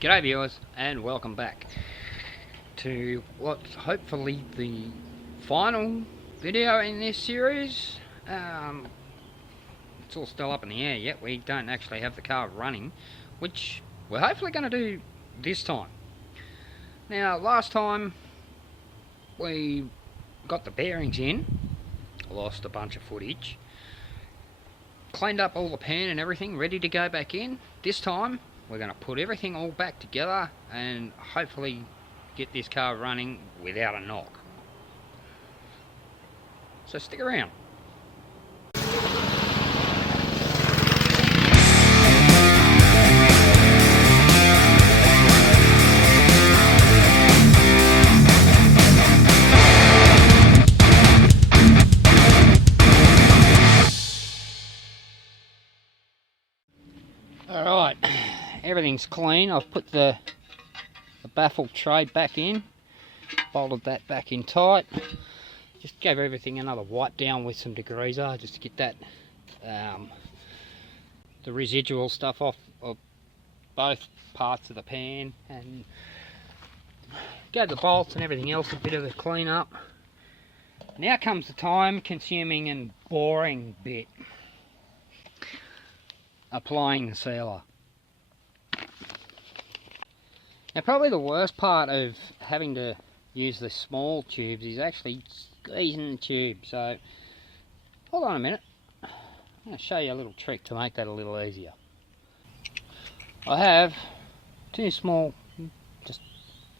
G'day viewers, and welcome back to what's hopefully the final video in this series. It's all still up in the air yet. We don't actually have the car running, which we're hopefully going to do this time. Now, last time we got the bearings in, lost a bunch of footage, cleaned up all the pan and everything, ready to go back in. This time we're going to put everything all back together and hopefully get this car running without a knock. So stick around. Alright, everything's clean. I've put the baffle tray back in, bolted that back in tight, just gave everything another wipe down with some degreaser just to get that the residual stuff off of both parts of the pan, and gave the bolts and everything else a bit of a clean up. Now comes the time consuming and boring bit: applying the sealer. Now, probably the worst part of having to use the small tubes is actually squeezing the tube. So hold on a minute, I'm going to show you a little trick to make that a little easier. I have two small,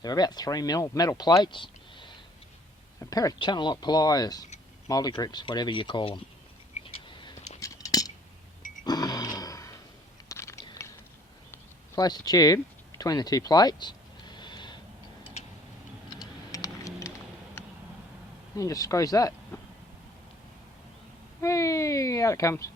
they're about 3mm metal plates, a pair of channel lock pliers, multi grips, whatever you call them. Place the tube between the two plates and just squeeze that. Hey, out it comes.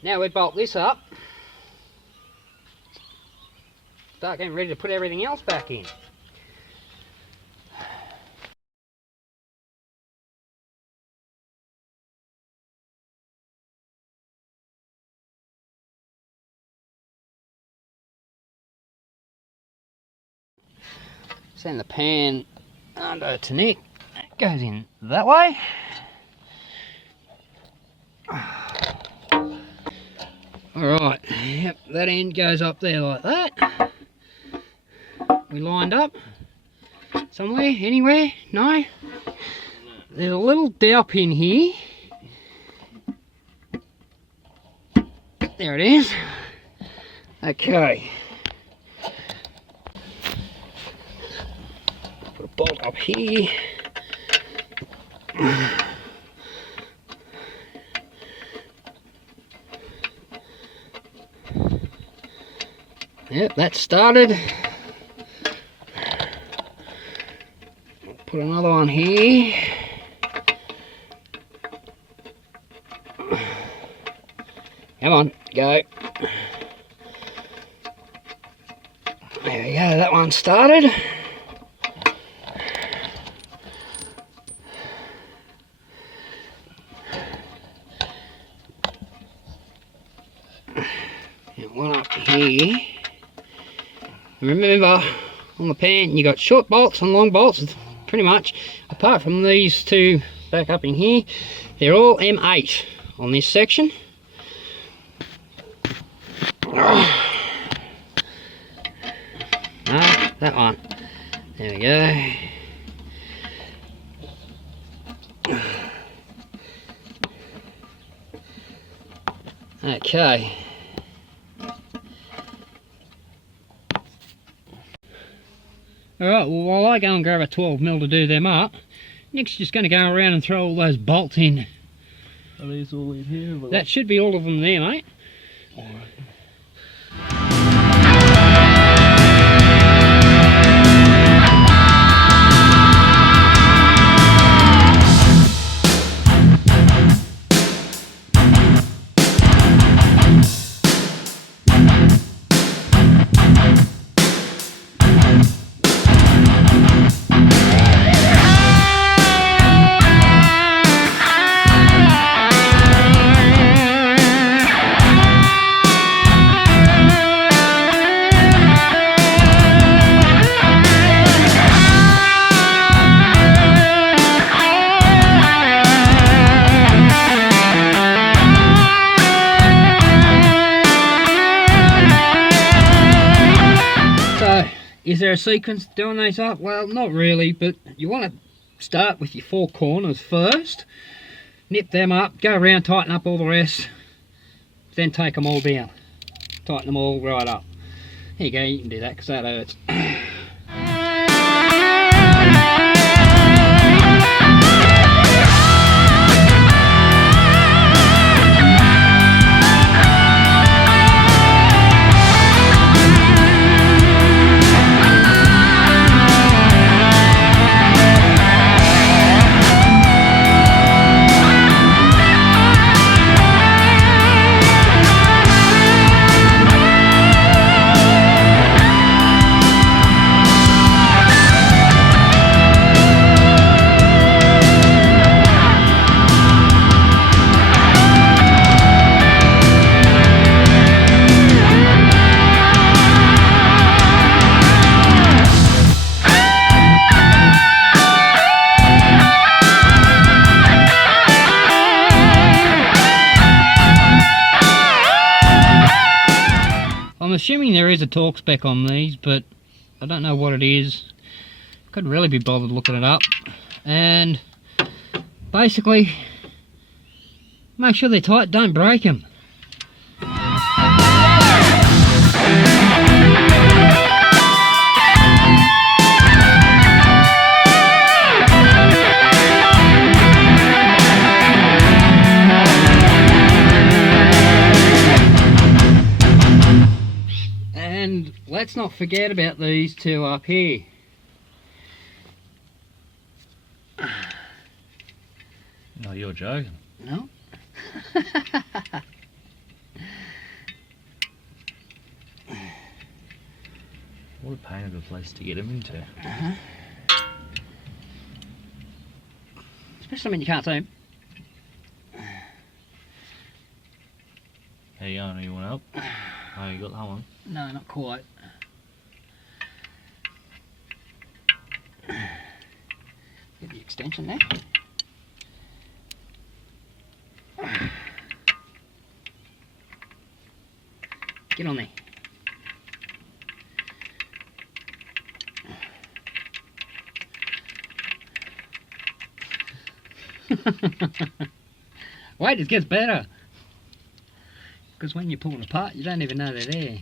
Now we bolt this up, start getting ready to put everything else back in. Send the pan under to Nick, it goes in that way. Alright, yep, that end goes up there like that. We lined up somewhere, anywhere? No? There's a little dowel pin here. There it is. Okay. Put a bolt up here. Yep, that started. Put another one here. Come on, go. There we go, that one started. And one up here. Remember, on the pan you got short bolts and long bolts, pretty much, apart from these two back up in here. They're all M8 on this section. No, that one. There we go. Okay. Alright, well while I go and grab a 12mm to do them up, Nick's just going to go around and throw all those bolts in. Are these all in here? That should be all of them there, mate. Alright. Is there a sequence to doing these up? Well, not really, but you want to start with your 4 corners first, nip them up, go around, tighten up all the rest, then take them all down, tighten them all right up. Here you go, you can do that because that hurts. I'm assuming there is a torque spec on these, but I don't know what it is. Couldn't really be bothered looking it up. And basically, make sure they're tight, don't break them. And let's not forget about these two up here. No, you're joking. No. What a pain of a place to get them into. Especially when you can't see them. How you going? You want help? Oh, you got that one? No, not quite. Get the extension there. Get on there. Wait, it gets better. Because when you pull them apart, you don't even know they're there.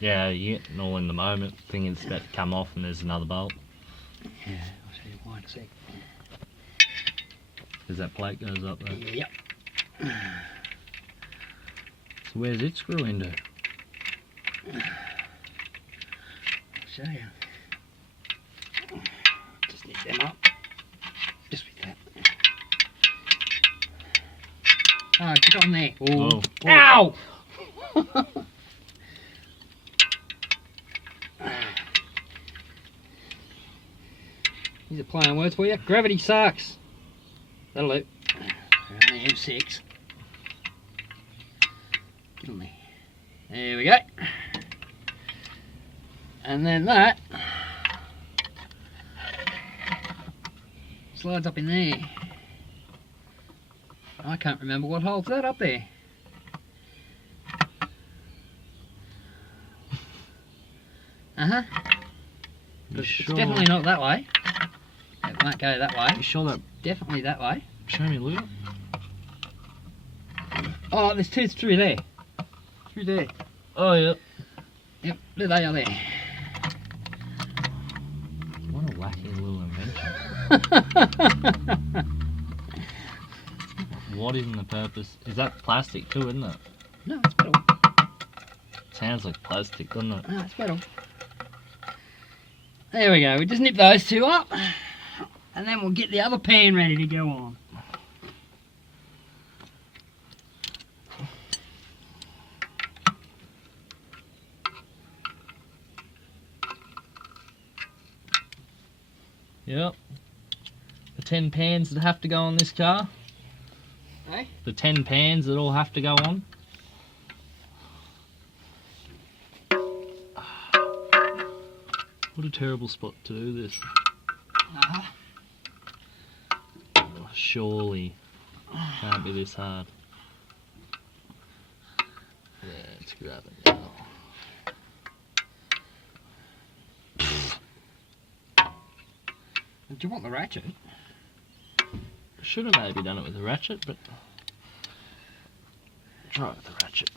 Yeah, you get all in the moment, thinking it's about to come off and there's another bolt. Yeah, I'll show you why in a sec. Because that plate goes up there. Yep. So where's it screw into? I'll show you. Just nip them up. Just with that. Oh, get on there. Oh. Ow! These are playing words for you. Gravity sucks. That'll do. Only M6. Get on there. There we go. And then that slides up in there. I can't remember what holds that up there. Uh-huh. It's Sure? definitely not that way. It won't go that way. You sure that? Definitely that way. Show me, look. Oh, there's two through there. Through there. Oh, yeah. Yep, there they are there. What isn't the purpose? Is that plastic too, isn't it? No, it's metal. Sounds like plastic, doesn't it? No, it's metal. There we go. We just nip those two up, and then we'll get the other pan ready to go on. Yep. The 10 pans that have to go on this car. Eh? The 10 pans that all have to go on. What a terrible spot to do this. Surely can't be this hard. Let's grab it now. Do you want the ratchet? Should have maybe done it with a ratchet, but try it with the ratchet.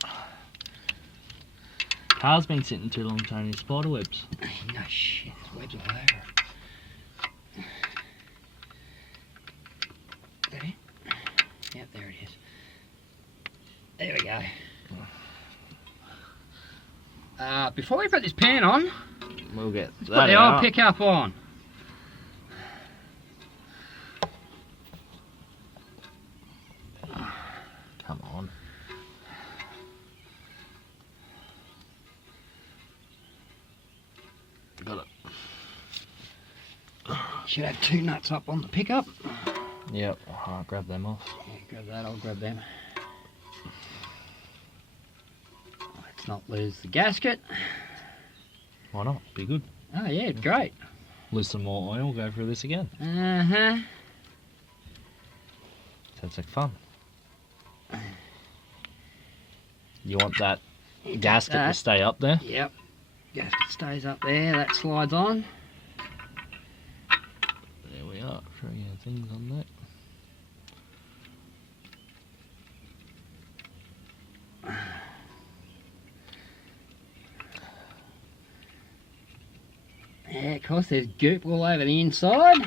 Car's been sitting too long, Tony. Spider webs. No shit, there's webs all over it. Is that it? Yep, there it is. There we go. Before we put this pan on, We'll get let's that put the out. old pickup on. Come on. Got it. Should have two nuts up on the pickup. Yep, I'll grab them off. Yeah, grab that, I'll grab them. Let's not lose the gasket. Why not? Be good. Oh yeah, great. Lose some more oil, go through this again. Uh-huh. Sounds like fun. You want that gasket to stay up there? Yep. Gasket stays up there, that slides on. There we are, 3 things on that. Yeah, of course there's goop all over the inside.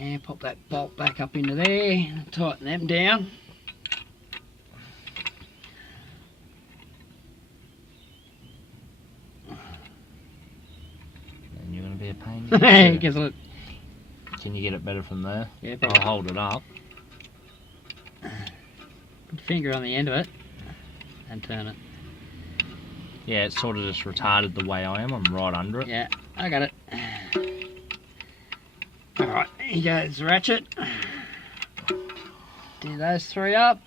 And pop that bolt back up into there, tighten them down. And you're going to be a pain. to get to. Because look, Can you get it better from there? yeah, I'll hold it up. put your finger on the end of it and turn it. Yeah, it's sort of just retarded the way I am. I'm right under it. Yeah, I got it. Alright, here goes the ratchet. Do those three up.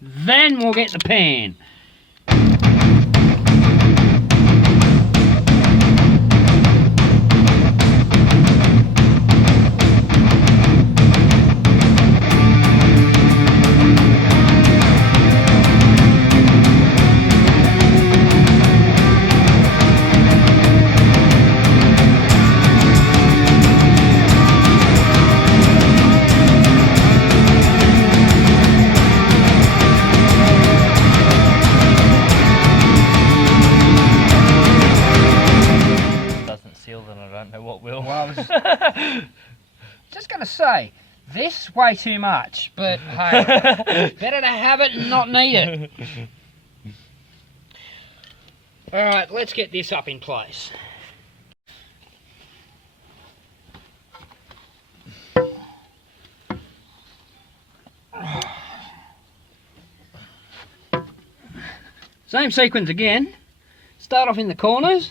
Then we'll get the pan. Then I don't know what will. Well, I was just going to say, this way too much, but hey, better to have it and not need it. Alright, let's get this up in place. Same sequence again. Start off in the corners.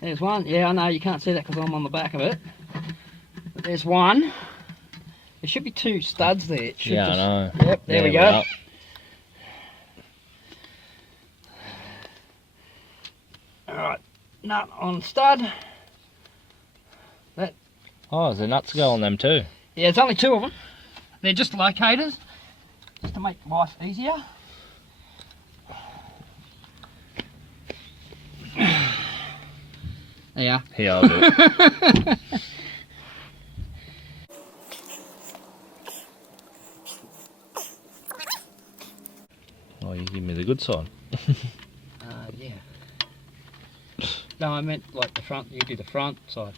There's one. Yeah, I know you can't see that because I'm on the back of it. But there's one. There should be two studs there. It should Yeah, just... I know. Yep, there we go. Alright, nut on stud. That. Oh, is there nuts go on them too? Yeah, there's only two of them. They're just locators, just to make life easier. There you are. Here, I'll do it. Oh, you give me the good side. Yeah. No, I meant like the front. You do the front side.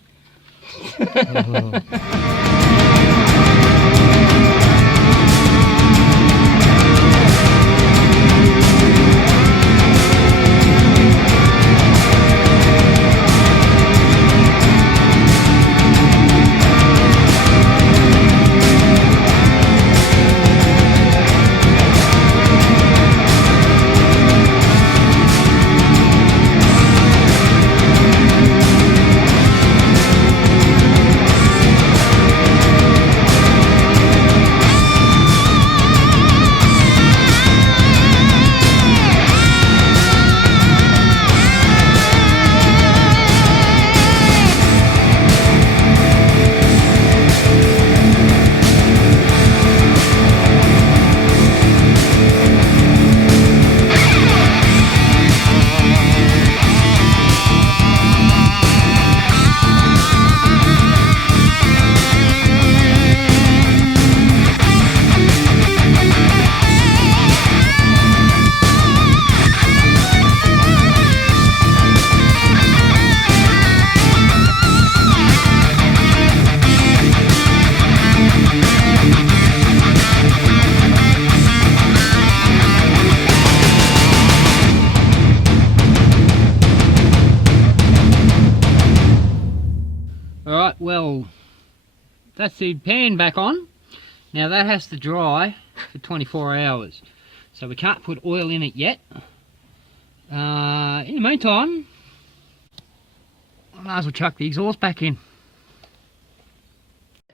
Alright, well, that's the pan back on. Now that has to dry for 24 hours. So we can't put oil in it yet. In the meantime, I might as well chuck the exhaust back in.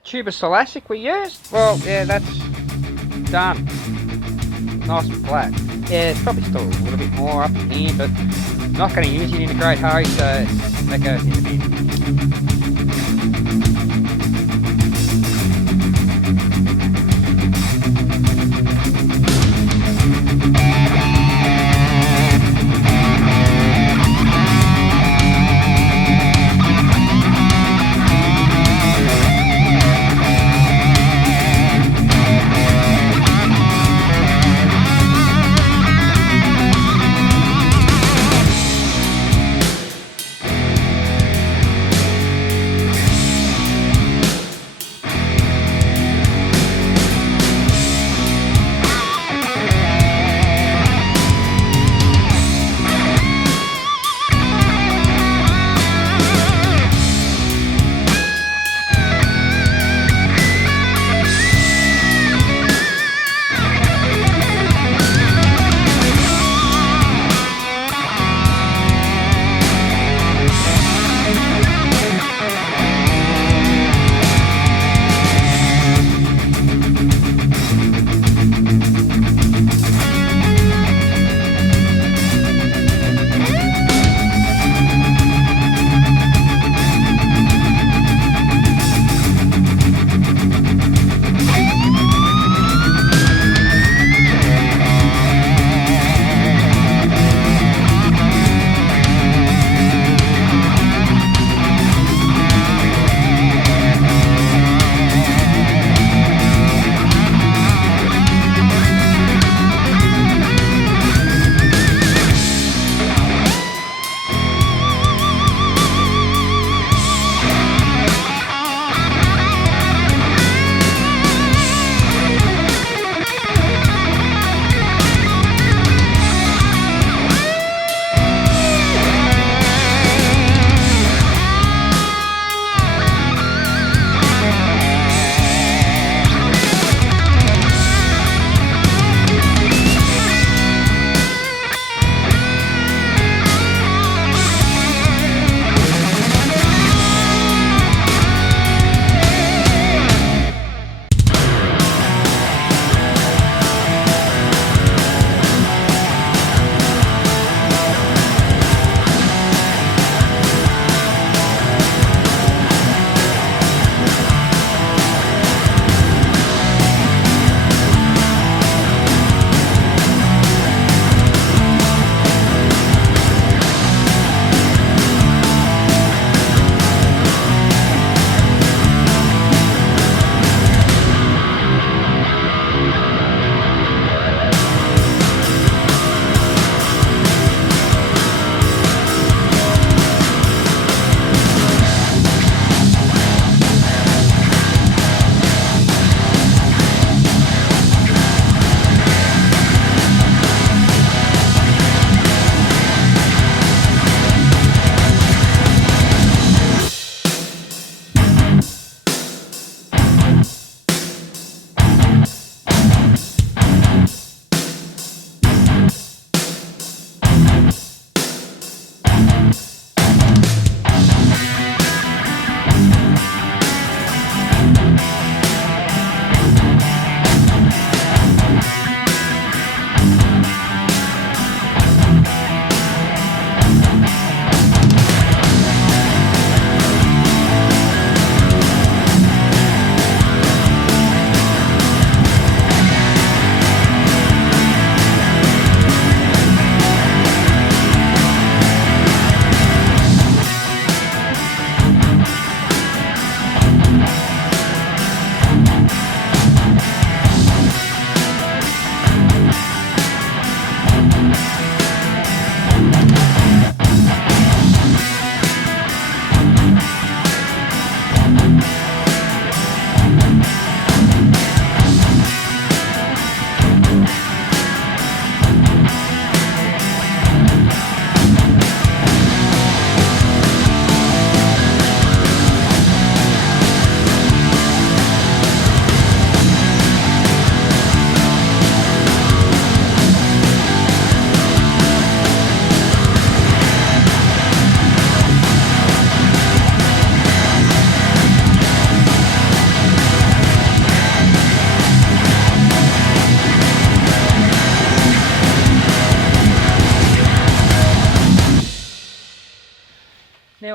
Tubeless elastic we used, well, yeah, that's done. Nice and flat. Yeah, it's probably still a little bit more up in here, but not going to use it in a great hurry, so that goes in the bin.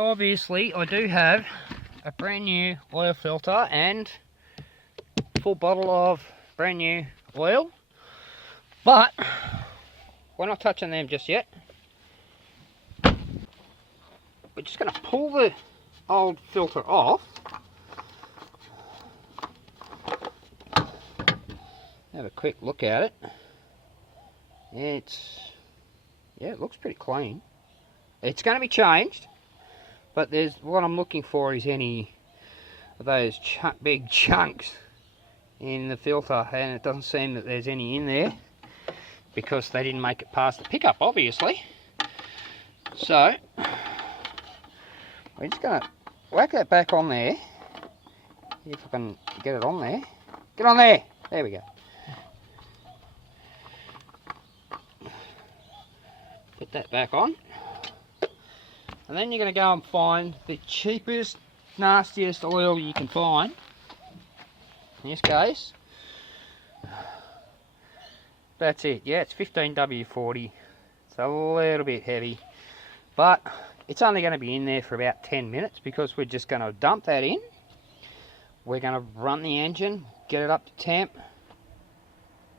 obviously I do have a brand new oil filter and full bottle of brand new oil, but we're not touching them just yet. We're just going to pull the old filter off. Have a quick look at it. It looks pretty clean. It's going to be changed, but what I'm looking for is any of those big chunks in the filter, and it doesn't seem that there's any in there because they didn't make it past the pickup, obviously. So we're just going to whack that back on there. See if I can get it on there. Get on there! There we go. Put that back on. And then you're going to go and find the cheapest, nastiest oil you can find. In this case, that's it. Yeah, it's 15W40. It's a little bit heavy, but it's only going to be in there for about 10 minutes because we're just going to dump that in. We're going to run the engine, get it up to temp,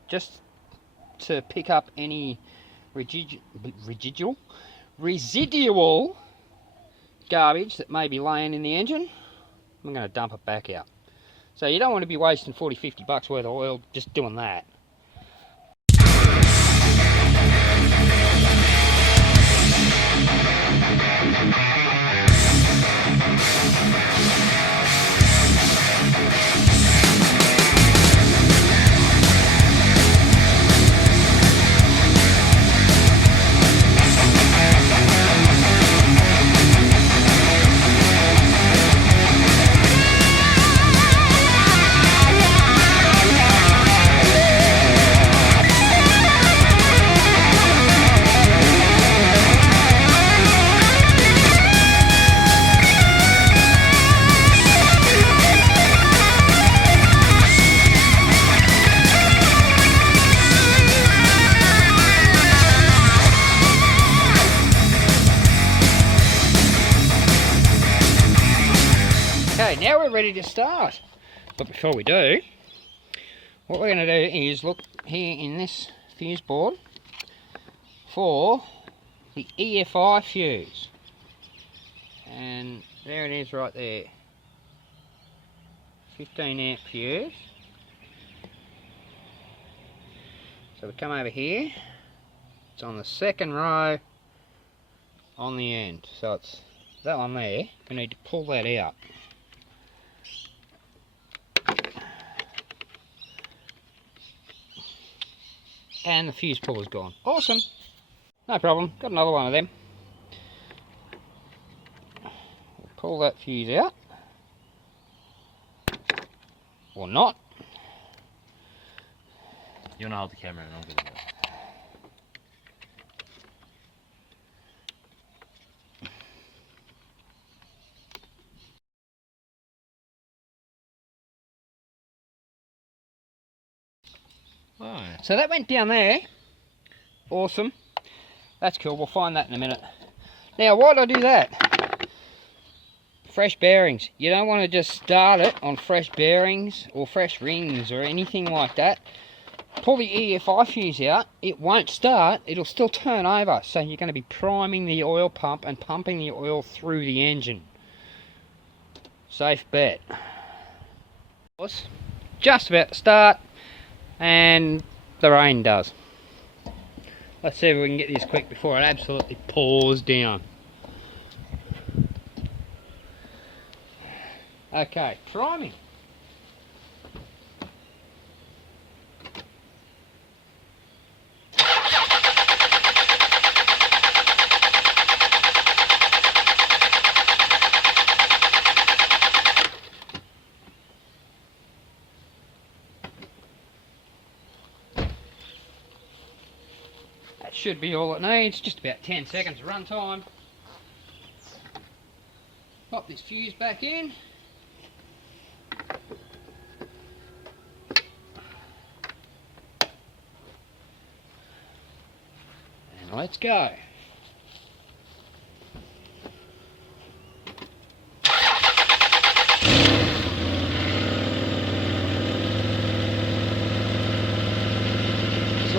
just to pick up any residual garbage that may be laying in the engine. I'm going to dump it back out. So you don't want to be wasting 40-50 bucks worth of oil just doing that. Okay, now we're ready to start. But before we do, what we're going to do is look here in this fuse board for the EFI fuse. And there it is right there. 15 amp fuse. So we come over here. It's on the second row on the end. So it's that one there. We need to pull that out. And the fuse puller's gone. Awesome. No problem. Got another one of them. We'll pull that fuse out. Or not. You want to hold the camera and I'll get it. Oh. So that went down there. Awesome. That's cool. We'll find that in a minute. Now, why did I do that? Fresh bearings. You don't want to just start it on fresh bearings or fresh rings or anything like that. Pull the EFI fuse out. It won't start. It'll still turn over. So you're going to be priming the oil pump and pumping the oil through the engine. Safe bet. Just about to start. And the rain does. Let's see if we can get this quick before it absolutely pours down. Okay, priming. Should be all it needs, just about 10 seconds of run time. Pop this fuse back in. And let's go.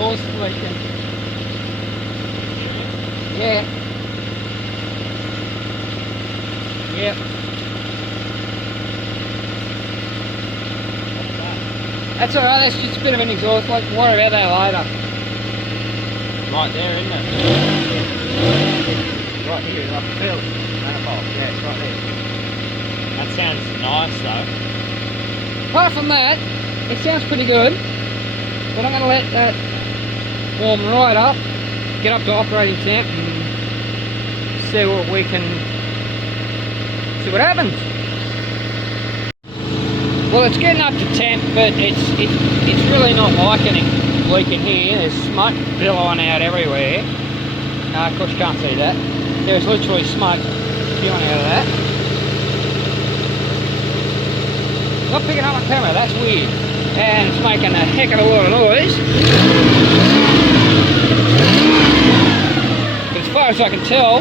exhaust leaking. Yeah. Yep. That's alright, that's just a bit of an exhaust leak. We'll worry about that later. Right there, isn't it? Right here, I can feel it. Manifold. Yeah, it's right there. That sounds nice though. Apart from that, it sounds pretty good. But I'm going to let that warm right up, get up to operating temp and see what we can, see what happens. Well, it's getting up to temp, but it's really not leaking here. There's smoke billowing out everywhere. No, of course you can't see that. There's literally smoke spewing out of that. Not picking up on camera, that's weird. And it's making a heck of a lot of noise. But as far as I can tell,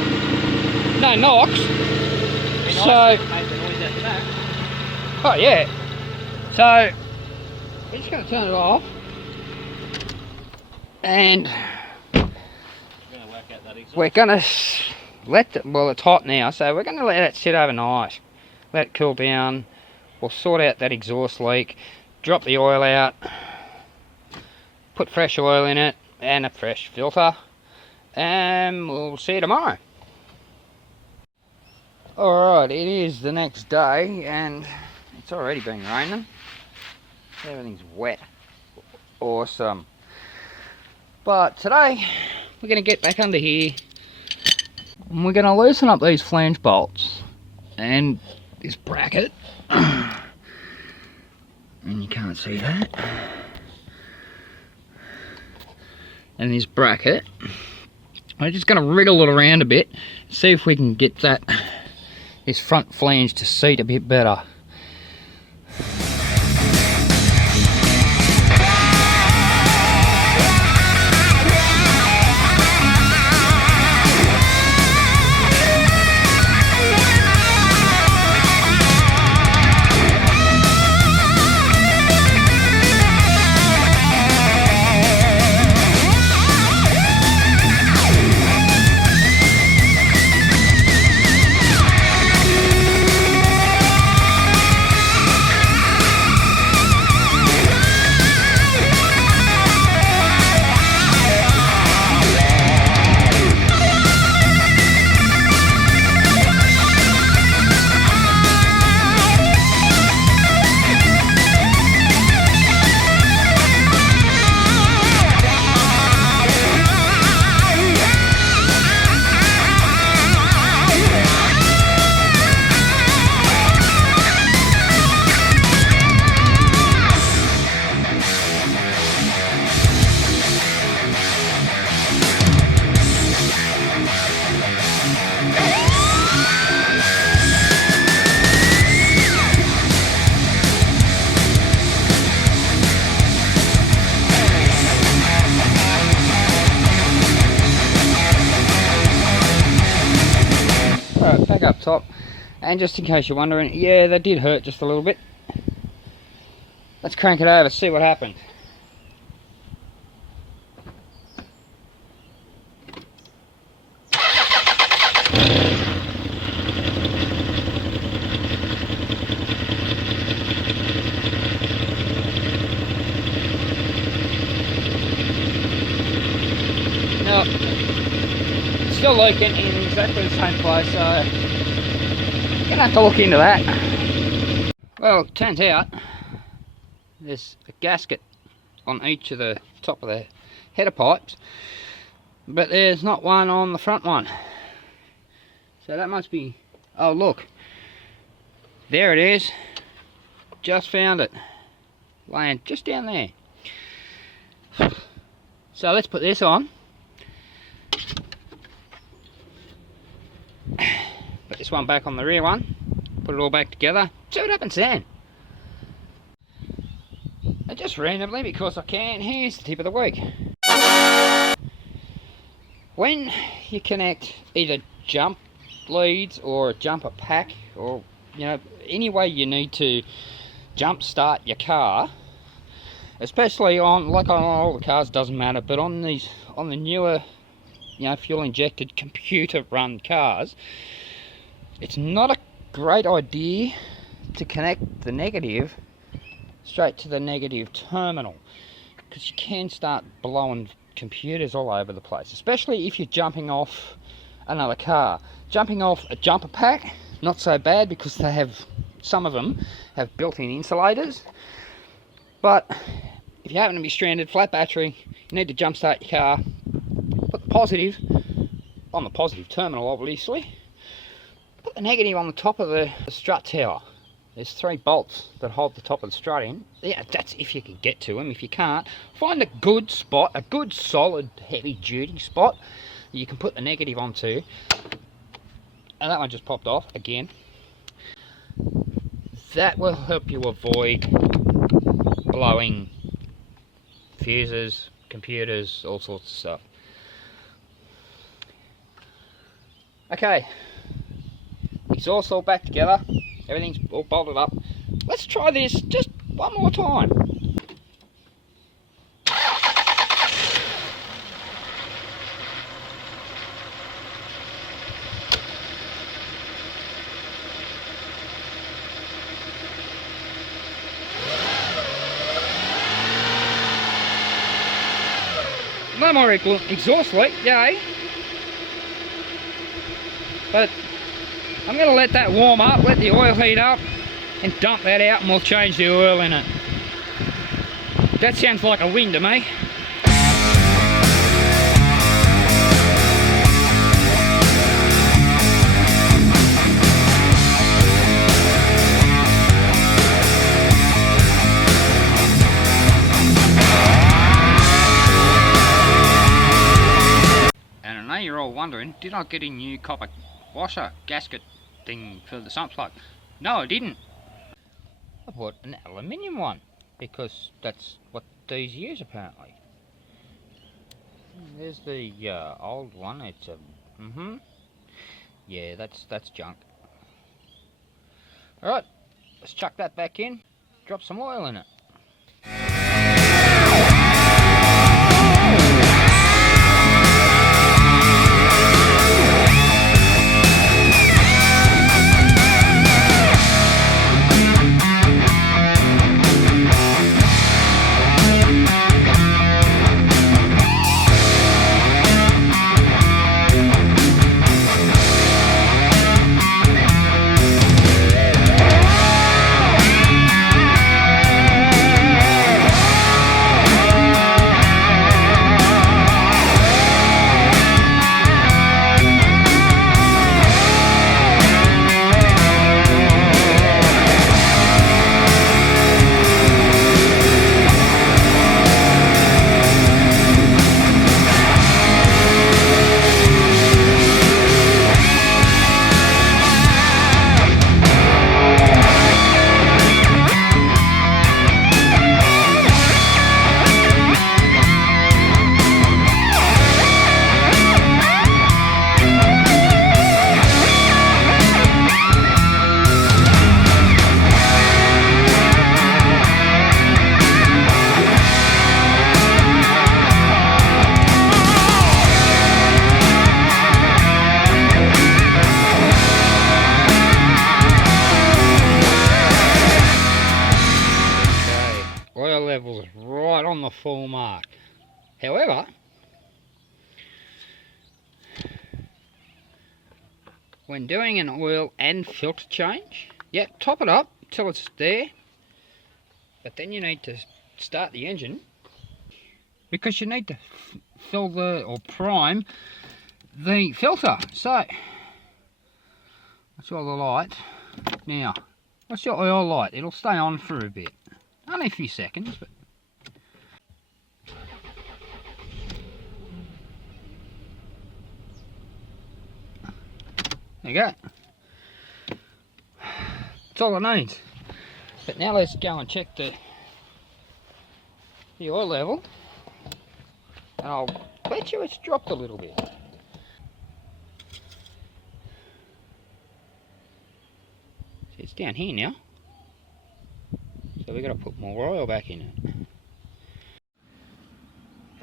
no knocks. So, oh yeah. So, we're just going to turn it off. And we're going to let it, well, it's hot now, so we're going to let it sit overnight. Let it cool down. We'll sort out that exhaust leak. Drop the oil out. Put fresh oil in it and a fresh filter. And we'll see you tomorrow. Alright, it is the next day and it's already been raining. Everything's wet. Awesome. But today we're going to get back under here and we're going to loosen up these flange bolts and this bracket. And you can't see that. And this bracket. I'm just going to wriggle it around a bit, see if we can get this front flange to seat a bit better. Alright, back up top, and just in case you're wondering, yeah, that did hurt just a little bit. Let's crank it over, see what happens. No, it's still leaking in exactly the same place, so you're gonna have to look into that. Well, it turns out there's a gasket on each of the top of the header pipes, but there's not one on the front one. So that must be, oh look, there it is, just found it, laying just down there. So let's put this on. Put this one back on the rear one, put it all back together, see what happens then. And just randomly, because I can, here's the tip of the week. When you connect either jump leads or a jumper pack, or you know, any way you need to jump start your car, especially on, like on all the cars, doesn't matter, but on the newer, fuel injected computer run cars, it's not a great idea to connect the negative straight to the negative terminal, because you can start blowing computers all over the place, especially if you're jumping off another car. Jumping off a jumper pack, not so bad, because some of them have built-in insulators, but if you happen to be stranded, flat battery, you need to jump start your car, put the positive on the positive terminal, obviously, put the negative on the top of the strut tower. There's 3 bolts that hold the top of the strut in. Yeah, that's if you can get to them. If you can't, find a good spot, a good solid heavy duty spot that you can put the negative onto. And that one just popped off again. That will help you avoid blowing fuses, computers, all sorts of stuff. Okay, exhaust all back together. Everything's all bolted up. Let's try this just one more time. No more exhaust leak, yay. But I'm going to let that warm up, let the oil heat up, and dump that out, and we'll change the oil in it. That sounds like a win to me. And I know you're all wondering, did I get a new copper washer gasket thing for the sump plug? No, I didn't. I bought an aluminium one, because that's what these use apparently. There's the old one. It's a yeah, that's junk. Alright, let's chuck that back in, drop some oil in it. Levels right on the full mark. However, when doing an oil and filter change, yeah, top it up till it's there, but then you need to start the engine, because you need to fill or prime the filter. So that's all the light. Now, what's your oil light? It'll stay on for a bit. Only a few seconds, but there you go. That's all it needs. But now let's go and check the oil level. And I'll bet you it's dropped a little bit. See, it's down here now. So we've got to put more oil back in it.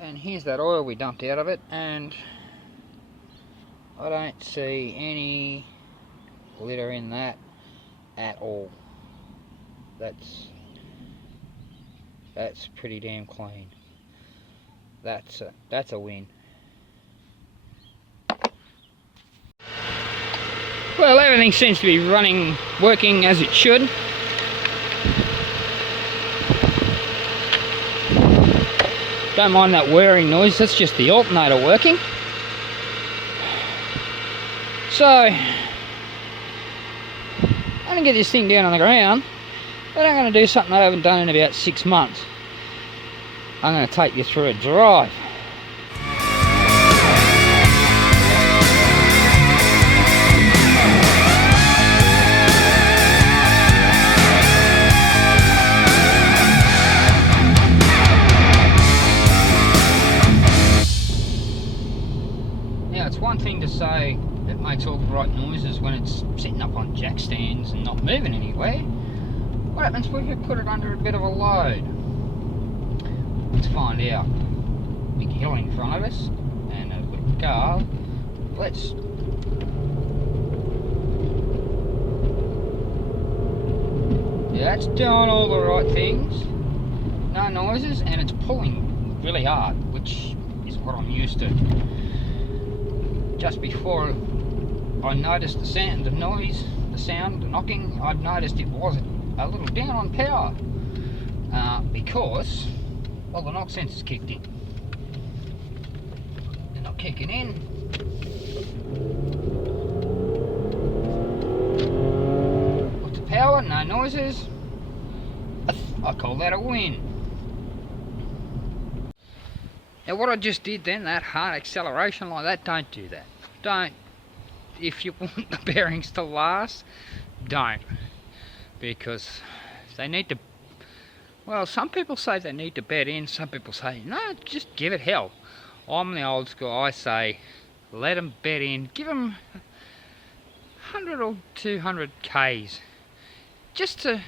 And here's that oil we dumped out of it, and I don't see any litter in that at all. That's pretty damn clean. That's a win. Well, everything seems to be working as it should. Don't mind that whirring noise, that's just the alternator working. So, I'm going to get this thing down on the ground, but I'm going to do something I haven't done in about 6 months. I'm going to take you through a drive. Now, it's one thing to say it makes all the right noises when it's sitting up on jack stands and not moving anywhere. What happens when you put it under a bit of a load? Let's find out. Big hill in front of us and a little car. Yeah, it's doing all the right things. No noises, and it's pulling really hard, which is what I'm used to. Just before I noticed the sound, the noise, the sound, the knocking, I'd noticed it was a little down on power because, well, the knock sensors kicked in. They're not kicking in. Put the power, no noises. I call that a win. Now what I just did then, that hard acceleration like that, don't do that. Don't. If you want the bearings to last, don't. Because they need to, well, some people say they need to bed in, some people say, no, just give it hell. I'm the old school, I say, let them bed in, give them 100 or 200 Ks, just to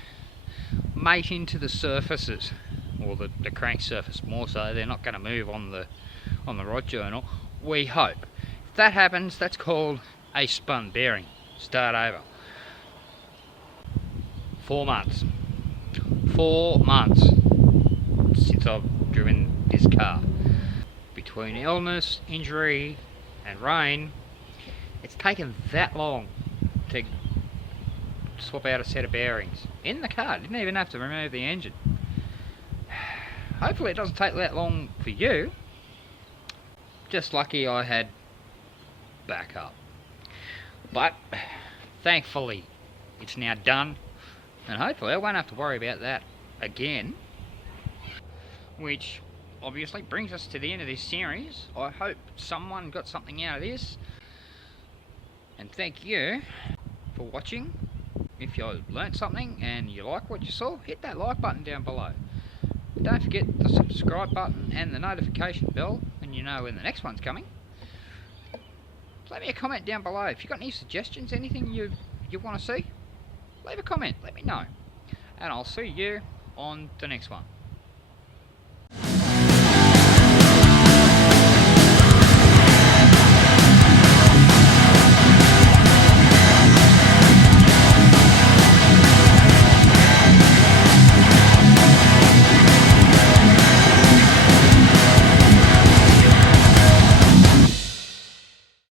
mate into the surfaces, or the crank surface more so. They're not going to move on the rod journal, we hope. If that happens, that's called a spun bearing. Start over. 4 months. 4 months since I've driven this car. Between illness, injury and rain, it's taken that long to swap out a set of bearings in the car. Didn't even have to remove the engine. Hopefully it doesn't take that long for you. Just lucky I had backup. But thankfully it's now done, and hopefully I won't have to worry about that again. Which obviously brings us to the end of this series. I hope someone got something out of this, and thank you for watching. If you learnt something and you like what you saw, hit that like button down below. Don't forget the subscribe button and the notification bell, and you know when the next one's coming. Leave me a comment down below. If you've got any suggestions, anything you want to see, leave a comment, let me know. And I'll see you on the next one.